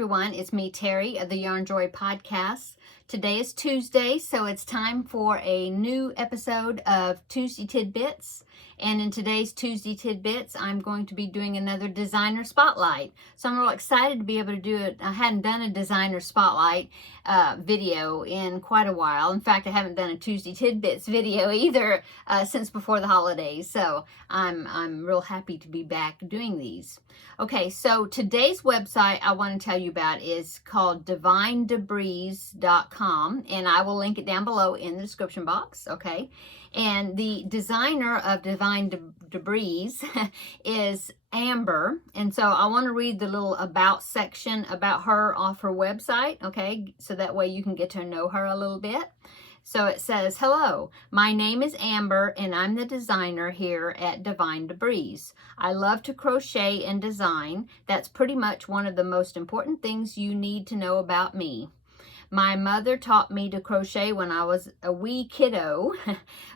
everyone, it's me, Terri, of the Yarn Joy podcast. Today is Tuesday, so it's time for a new episode of Tuesday Tidbits. And in today's Tuesday Tidbits, I'm going to be doing another designer spotlight. So I'm real excited to be able to do it. I hadn't done a designer spotlight video in quite a while. In fact, I haven't done a Tuesday Tidbits video either since before the holidays. So I'm real happy to be back doing these. Okay, so today's website I want to tell you about is called divinedebris.com, and I will link it down below in the description box, okay? And the designer of Divine Debris is Amber, and so I want to read the little about section about her off her website, okay? So that way you can get to know her a little bit. So it says, "Hello, my name is Amber and I'm the designer here at Divine Debris. I love to crochet and design. That's pretty much one of the most important things you need to know about me. My mother taught me to crochet when I was a wee kiddo,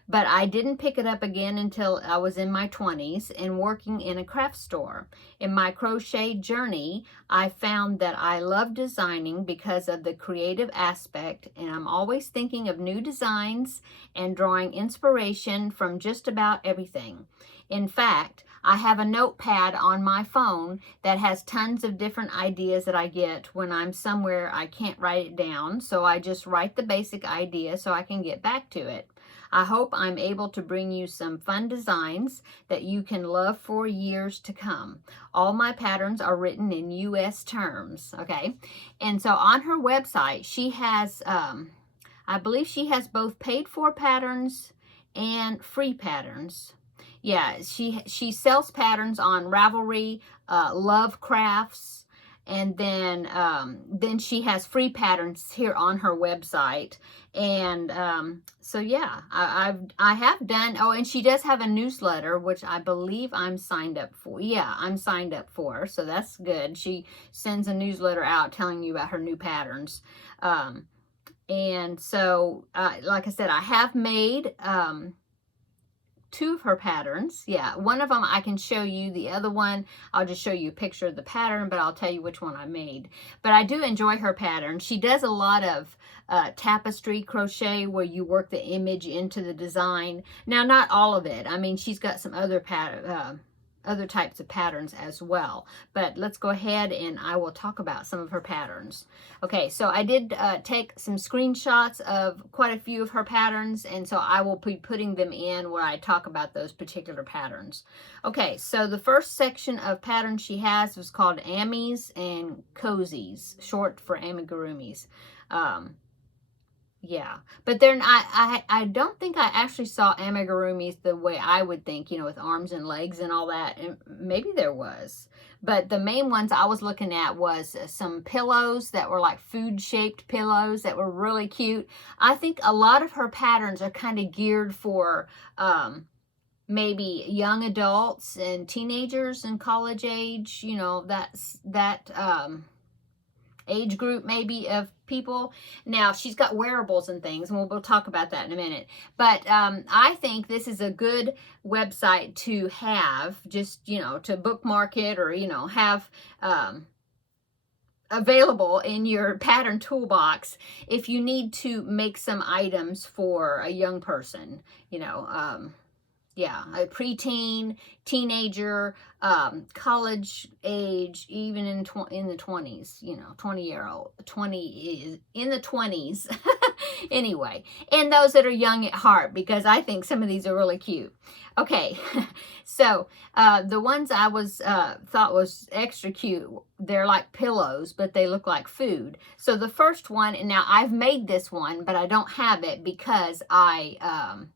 but I didn't pick it up again until I was in my 20s and working in a craft store. In my crochet journey, I found that I love designing because of the creative aspect, and I'm always thinking of new designs and drawing inspiration from just about everything. In fact, I have a notepad on my phone that has tons of different ideas that I get when I'm somewhere I can't write it down, so I just write the basic idea so I can get back to it. I hope I'm able to bring you some fun designs that you can love for years to come. All my patterns are written in U.S. terms," okay? And so on her website, she has, I believe she has both paid for patterns and free patterns. Yeah, she sells patterns on Ravelry, Love Crafts, and then she has free patterns here on her website. And so yeah, I have done. Oh, and she does have a newsletter, which I believe I'm signed up for. Yeah, I'm signed up for, so that's good. She sends a newsletter out telling you about her new patterns. And so, like I said, I have made two of her patterns. Yeah, one of them I can show you. The other one, I'll just show you a picture of the pattern, but I'll tell you which one I made. But I do enjoy her pattern. She does a lot of tapestry crochet where you work the image into the design. Now, not all of it. I mean, she's got some other other types of patterns as well. But let's go ahead and I will talk about some of her patterns. Okay, so I did take some screenshots of quite a few of her patterns, and so I will be putting them in where I talk about those particular patterns. Okay, so the first section of patterns she has was called Amis and Cozies, short for amigurumis. Yeah, but then I don't think I actually saw amigurumis the way I would think, you know, with arms and legs and all that. And maybe there was. But the main ones I was looking at was some pillows that were like food-shaped pillows that were really cute. I think a lot of her patterns are kind of geared for maybe young adults and teenagers and college age, you know, that age group maybe of people. Now, she's got wearables and things, and we'll talk about that in a minute. But I think this is a good website to have, just, you know, to bookmark it or, you know, have available in your pattern toolbox if you need to make some items for a young person, you know, yeah, a preteen, teenager, college age, even in the 20s, you know, 20-year-old, 20 is in the 20s. Anyway, and those that are young at heart, because I think some of these are really cute. Okay, so the ones I thought was extra cute, they're like pillows, but they look like food. So the first one, and now I've made this one, but I don't have it because I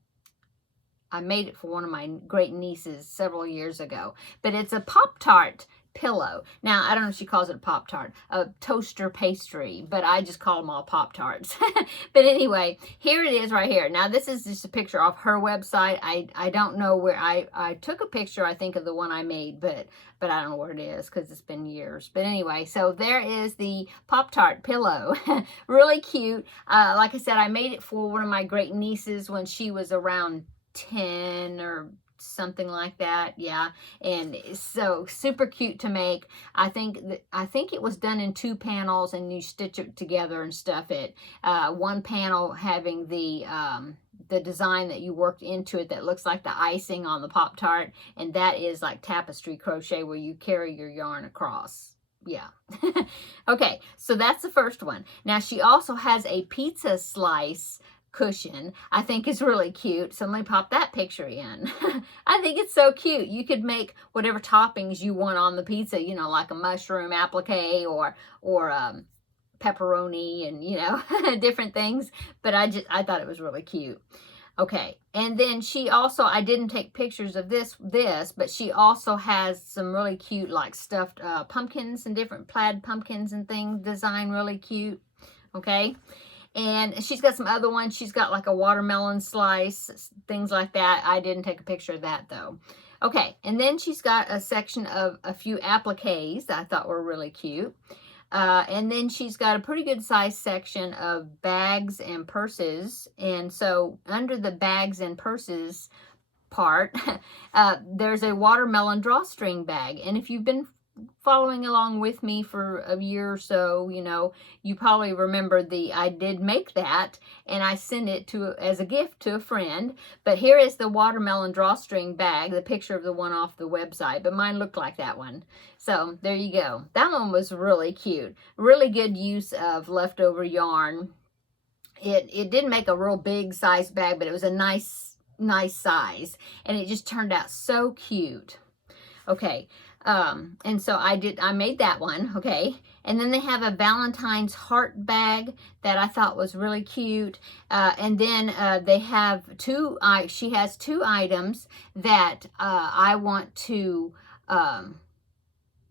made it for one of my great nieces several years ago. But it's a Pop-Tart pillow. Now, I don't know if she calls it a Pop-Tart, a toaster pastry, but I just call them all Pop-Tarts. But anyway, here it is right here. Now, this is just a picture off her website. I don't know where I took a picture, I think, of the one I made, but I don't know where it is because it's been years. But anyway, so there is the Pop-Tart pillow. Really cute. Like I said, I made it for one of my great nieces when she was around 10 or something like that. Yeah. And it's so super cute to make. I think it was done in 2 panels, and you stitch it together and stuff it. One panel having the design that you worked into it that looks like the icing on the Pop-Tart, and that is like tapestry crochet where you carry your yarn across. Yeah. Okay, so that's the first one. Now she also has a pizza slice cushion. I think is really cute. So let me pop that picture in. I think it's so cute. You could make whatever toppings you want on the pizza, you know, like a mushroom applique or pepperoni and, you know, different things. But I thought it was really cute. Okay, and then she also, I didn't take pictures of this, but she also has some really cute, like, stuffed pumpkins and different plaid pumpkins and things, design really cute, okay? And she's got some other ones. She's got, like, a watermelon slice, things like that. I didn't take a picture of that, though. Okay, and then she's got a section of a few appliques that I thought were really cute. And then she's got a pretty good size section of bags and purses. And so under the bags and purses part, there's a watermelon drawstring bag. And if you've been following along with me for a year or so, you know, you probably remember I did make that, and I sent it as a gift to a friend. But here is the watermelon drawstring bag, the picture of the one off the website, but mine looked like that one. So there you go. That one was really cute. Really good use of leftover yarn. It didn't make a real big size bag, but it was a nice size, and it just turned out so cute. Okay. And so I made that one, okay? And then they have a Valentine's heart bag that I thought was really cute. And then they have she has 2 items that I want to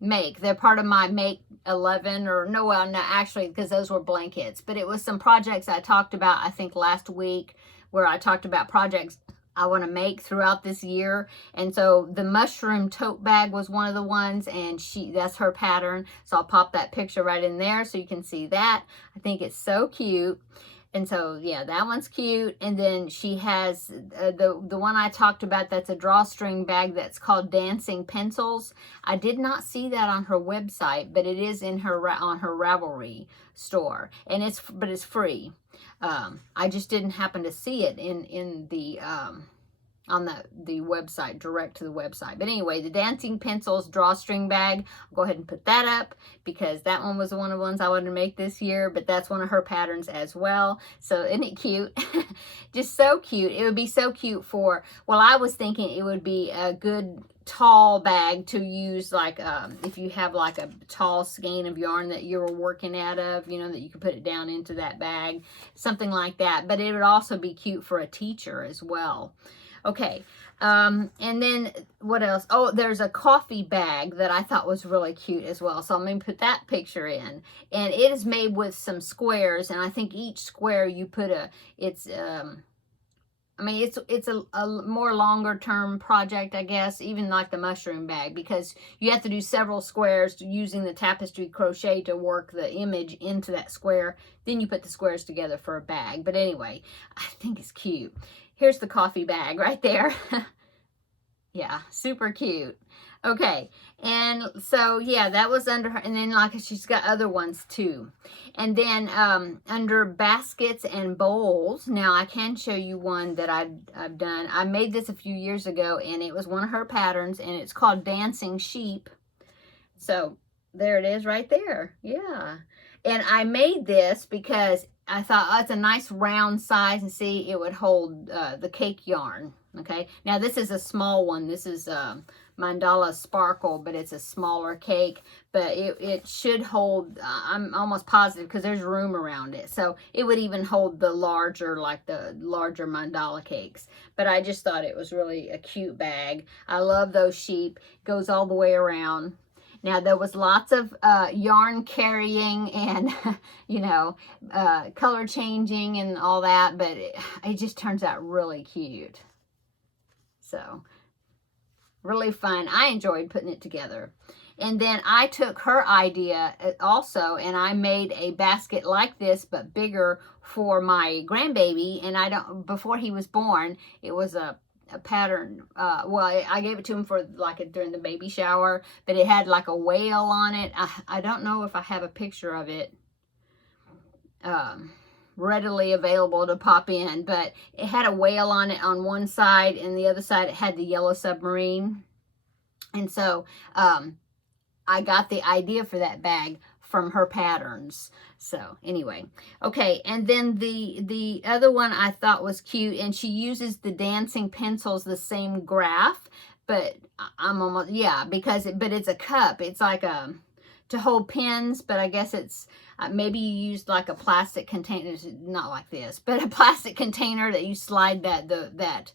make. They're part of my Make 11, or no, well, no, actually, because those were blankets. But it was some projects I talked about, I think, last week, where I talked about projects I want to make throughout this year. And so the mushroom tote bag was one of the ones, and that's her pattern. So I'll pop that picture right in there so you can see that. I think it's so cute. And so, yeah, that one's cute. And then she has the one I talked about that's a drawstring bag that's called Dancing Pencils. I did not see that on her website, but it is on her Ravelry store, and it's free. I just didn't happen to see it in the on the website, direct to the website. But anyway, the Dancing Pencils drawstring bag, I'll go ahead and put that up, because that one was one of the ones I wanted to make this year, but that's one of her patterns as well. So isn't it cute? Just so cute. It would be so cute for, well, I was thinking it would be a good tall bag to use, like if you have like a tall skein of yarn that you're working out of, you know, that you can put it down into that bag, something like that. But it would also be cute for a teacher as well. Okay, and then what else? Oh, there's a coffee bag that I thought was really cute as well. So I'm going to put that picture in. And it is made with some squares, and I think each square you put it's a more longer term project, I guess, even like the mushroom bag, because you have to do several squares using the tapestry crochet to work the image into that square. Then you put the squares together for a bag. But anyway, I think it's cute. Here's the coffee bag right there. Yeah, super cute. Okay, and so, yeah, that was under her. And then, like, she's got other ones, too. And then under baskets and bowls, now I can show you one that I've done. I made this a few years ago, and it was one of her patterns, and it's called Dancing Sheep. So there it is right there. Yeah. And I made this because I thought, oh, it's a nice round size, and see, it would hold the cake yarn. Okay, now this is a small one. This is Mandala Sparkle, but it's a smaller cake. But it should hold, I'm almost positive, because there's room around it. So it would even hold the larger, like the larger mandala cakes. But I just thought it was really a cute bag. I love those sheep. Goes all the way around. Now, there was lots of yarn carrying and, you know, color changing and all that, but it just turns out really cute. So, really fun. I enjoyed putting it together. And then I took her idea also, and I made a basket like this, but bigger, for my grandbaby. And before he was born, it was a pattern. Well, I gave it to him for like during the baby shower, but it had like a whale on it. I don't know if I have a picture of it readily available to pop in, but it had a whale on it on one side, and the other side it had the yellow submarine. And so I got the idea for that bag from her patterns. So anyway, okay, and then the other one I thought was cute, and she uses the dancing pencils, the same graph, but I'm almost, yeah, because but it's a cup. It's like a to hold pens, but I guess it's maybe you used like a plastic container, not like this, but a plastic container that you slide that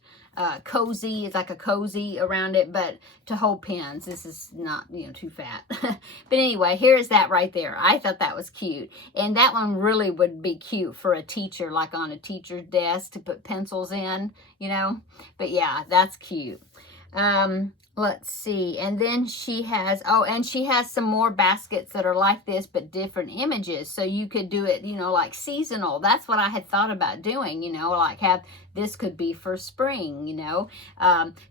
cozy, it's like a cozy around it, but to hold pens. This is not, you know, too fat. But anyway, here's that right there. I thought that was cute. And that one really would be cute for a teacher, like on a teacher's desk to put pencils in, you know. But yeah, that's cute. Let's see, and then she has, oh, and she has some more baskets that are like this, but different images, so you could do it, you know, like seasonal. That's what I had thought about doing, you know, like have, this could be for spring, you know.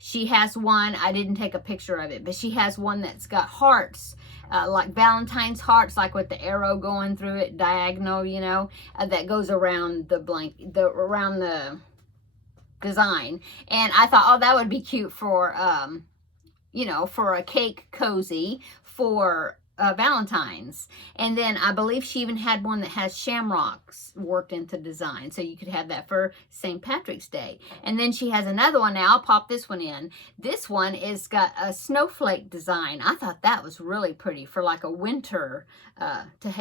She has one, I didn't take a picture of it, but she has one that's got hearts, like Valentine's hearts, like with the arrow going through it, diagonal, you know, that goes around the around the design. And I thought, oh, that would be cute for, you know, for a cake cozy for Valentine's. And then I believe she even had one that has shamrocks worked into design, so you could have that for St. Patrick's Day. And then she has another one. Now I'll pop this one in. This one is got a snowflake design. I thought that was really pretty for like a winter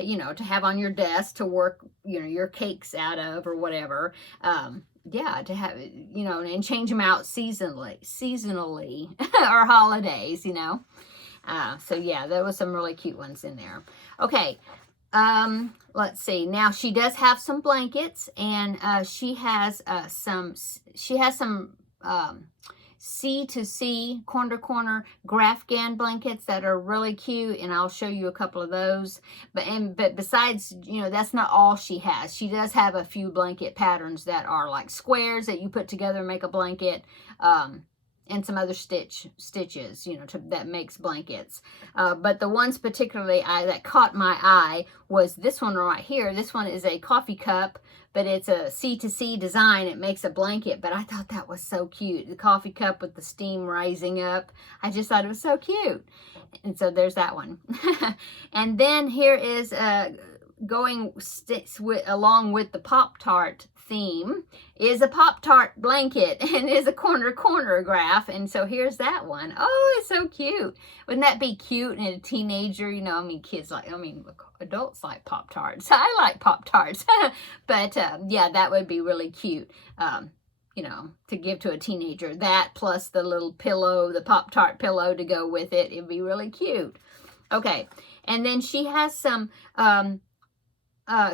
you know, to have on your desk to work, you know, your cakes out of or whatever. Yeah, to have, you know, and change them out seasonally or holidays, you know. So yeah, there was some really cute ones in there. Okay, let's see. Now she does have some blankets, and she has some C to C, corner to corner Grafgan blankets that are really cute, and I'll show you a couple of those. But besides, you know, that's not all she has. She does have a few blanket patterns that are like squares that you put together and make a blanket, and some other stitches, you know, that makes blankets. But the ones particularly that caught my eye was this one right here. This one is a coffee cup, but it's a C to C design. It makes a blanket, but I thought that was so cute. The coffee cup with the steam rising up. I just thought it was so cute. And so there's that one. And then here is going along with the Pop-Tart theme is a Pop-Tart blanket, and is a corner graph. And so here's that one. Oh, it's so cute. Wouldn't that be cute in a teenager? You know, I mean, kids like, I mean, adults like Pop-Tarts. I like Pop-Tarts. But yeah, that would be really cute. You know, to give to a teenager. That plus the little pillow, the Pop-Tart pillow to go with it. It'd be really cute. Okay. And then she has some,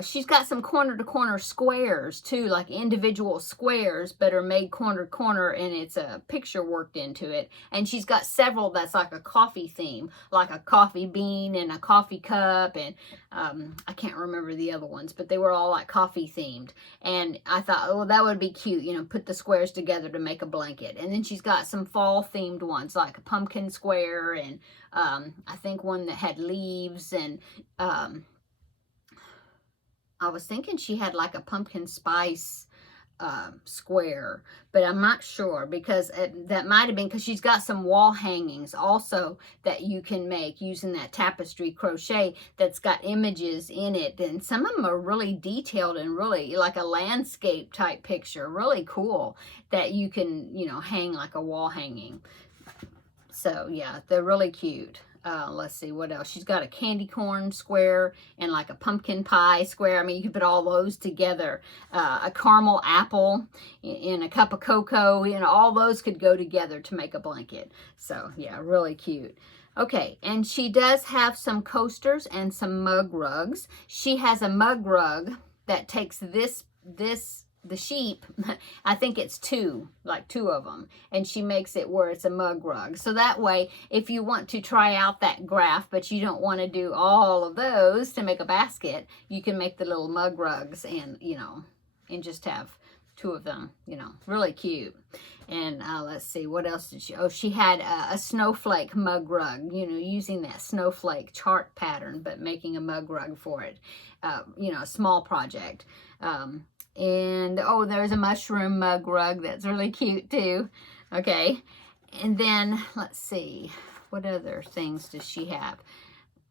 she's got some corner to corner squares too, like individual squares, but are made corner to corner, and it's a picture worked into it. And she's got several that's like a coffee theme, like a coffee bean and a coffee cup, and I can't remember the other ones, but they were all like coffee themed. And I thought, oh, that would be cute, you know, put the squares together to make a blanket. And then she's got some fall themed ones, like a pumpkin square, and I think one that had leaves, and I was thinking she had like a pumpkin spice square, but I'm not sure, because that might have been because she's got some wall hangings also that you can make using that tapestry crochet that's got images in it, and some of them are really detailed and really like a landscape type picture, really cool, that you can, you know, hang like a wall hanging. So yeah, they're really cute. Let's see what else. She's got a candy corn square and like a pumpkin pie square. I mean, you can put all those together. A caramel apple in a cup of cocoa, you know, all those could go together to make a blanket. So yeah, really cute. Okay, and she does have some coasters and some mug rugs. She has a mug rug that takes the sheep, I think it's two of them, and she makes it where it's a mug rug. So that way, if you want to try out that graph, but you don't want to do all of those to make a basket, you can make the little mug rugs, and, you know, and just have two of them, you know, really cute. And let's see, what else did she, oh, she had a snowflake mug rug, you know, using that snowflake chart pattern, but making a mug rug for it, you know, a small project. And oh, there's a mushroom mug rug that's really cute too. Okay, and then let's see, what other things does she have?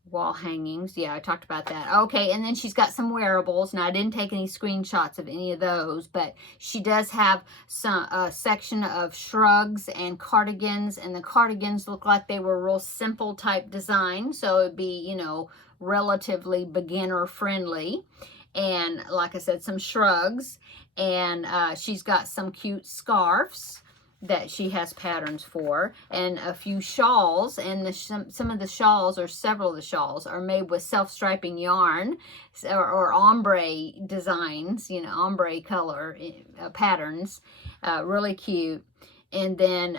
Wall hangings, yeah, I talked about that. Okay, and then she's got some wearables. Now, I didn't take any screenshots of any of those, but she does have some section of shrugs and cardigans, and the cardigans look like they were real simple type design, so it'd be, you know, relatively beginner friendly. And like I said, some shrugs, and she's got some cute scarves that she has patterns for, and a few shawls, and some of the shawls, or several of the shawls, are made with self-striping yarn or ombre designs, you know, ombre color patterns, really cute. And then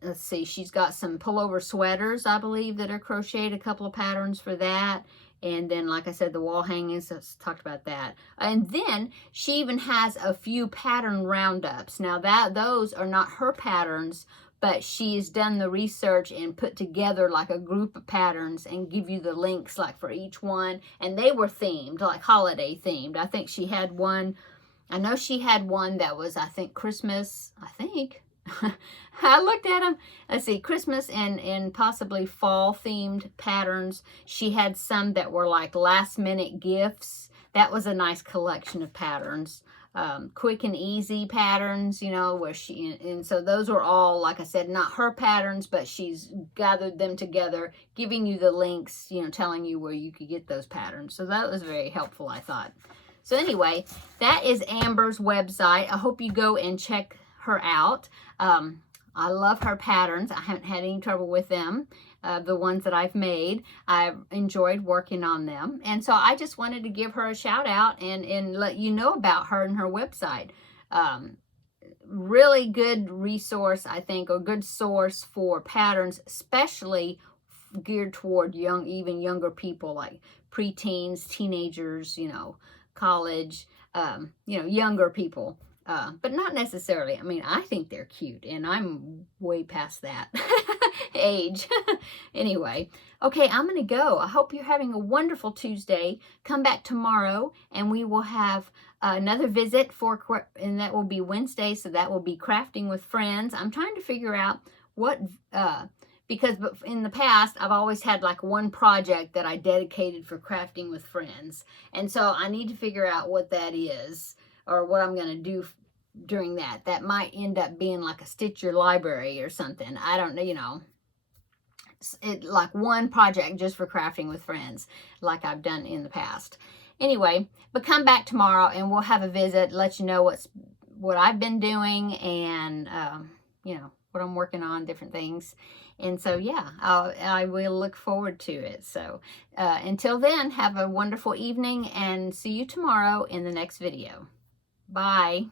let's see, she's got some pullover sweaters, I believe, that are crocheted, a couple of patterns for that. And then, like I said, the wall hangings, let's talk about that. And then she even has a few pattern roundups. Now, those are not her patterns, but she's done the research and put together like a group of patterns and give you the links like for each one. And they were themed, like holiday themed. I think she had one, I know she had one that was, I think, Christmas, I think. I looked at them. Let's see, Christmas and possibly fall themed patterns. She had some that were like last minute gifts. That was a nice collection of patterns. Quick and easy patterns, you know, where and so those were all, like I said, not her patterns, but she's gathered them together, giving you the links, you know, telling you where you could get those patterns. So that was very helpful, I thought. So anyway, that is Amber's website. I hope you go and check her out. I love her patterns. I haven't had any trouble with them. The ones that I've made, I've enjoyed working on them. And so I just wanted to give her a shout out and let you know about her and her website. Really good resource, I think, or good source for patterns, especially geared toward even younger people, like preteens, teenagers, you know, college, you know, younger people. But not necessarily. I mean, I think they're cute, and I'm way past that age. Anyway, okay, I'm going to go. I hope you're having a wonderful Tuesday. Come back tomorrow, and we will have another visit and that will be Wednesday, so that will be Crafting with Friends. I'm trying to figure out what, because in the past, I've always had like one project that I dedicated for Crafting with Friends, and so I need to figure out what that is, or what I'm going to do during that. That might end up being like a Stitch Your Library or something. I don't know, you know, like one project just for Crafting with Friends, like I've done in the past. Anyway, but come back tomorrow and we'll have a visit, let you know what I've been doing, and you know, what I'm working on, different things. And so, yeah, I will look forward to it. So until then, have a wonderful evening, and see you tomorrow in the next video. Bye.